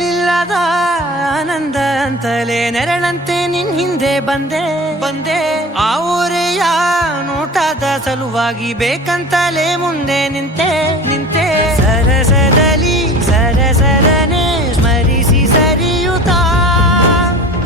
ಎಲ್ಲಿಲ್ಲದ ಆನಂದ ಅಂತಲೇ ನೆರಳಂತೆ ನಿನ್ ಹಿಂದೆ ಬಂದೆ. ಬಂದೆ. ಆ ಊರೆಯ ನೋಟದ ಸಲುವಾಗಿ ಬೇಕಂತಲೇ ಮುಂದೆ ನಿಂತೆ. ನಿಂತೆ. ಸರಸದಲ್ಲಿ ಸರಸರನೆ ಸ್ಮರಿಸಿ ಸರಿಯುತ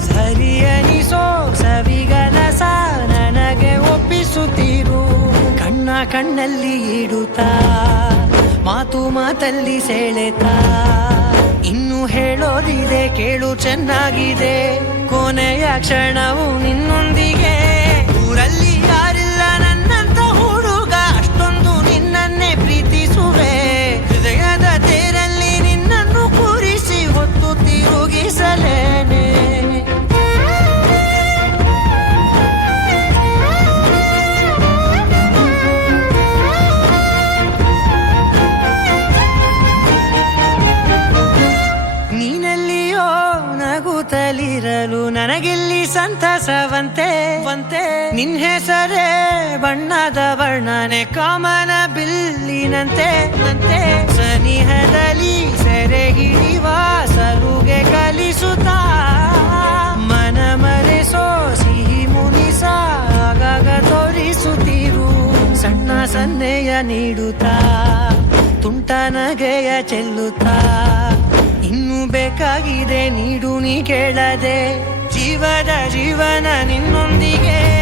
ಸರಿಯನಿಸೋ ಸವಿಗನಸ ನನಗೆ ಒಪ್ಪಿಸುತ್ತೀರು. ಕಣ್ಣ ಕಣ್ಣಲ್ಲಿ ಇಡುತ್ತಾ, ಮಾತು ಮಾತಲ್ಲಿ ಸೆಳೆತಾ. ಹೇಳೋದಿದೆ ಕೇಳು ಚೆನ್ನಾಗಿದೆ. ಕೊನೆಯ ಕ್ಷಣವು ನಗುತ್ತಲಿರಲು ನನಗಿಲ್ಲಿ ಸಂತಸವಂತೆ. ವಂತೆ. ನಿನ್ ಹೆಸರೇ ಬಣ್ಣದ ವರ್ಣನೆ ಕಾಮನ ಬಿಲ್ಲಿನಂತೆ. ನಂತೆ. ಸನಿಹದಲ್ಲಿ ಸೆರೆ ಹಿಡಿವ ಸರುಗೆ ಕಲಿಸುತ್ತಾ. ಮನ ಮರೆಸೋ ಸಿಹಿ ಮುನಿಸ ಆಗಾಗ ತೋರಿಸುತ್ತಿರು. ಸಣ್ಣ ಸನ್ನೆಯ ನೀಡುತ್ತಾ ತುಂಟ ನಗೆಯ ಚೆಲ್ಲುತ್ತಾ. ಬೇಕಾಗಿದೆ ನೀಡು ನೀ ಕೇಳದೆ ಜೀವದ ಜೀವನ ನಿನ್ನೊಂದಿಗೆ.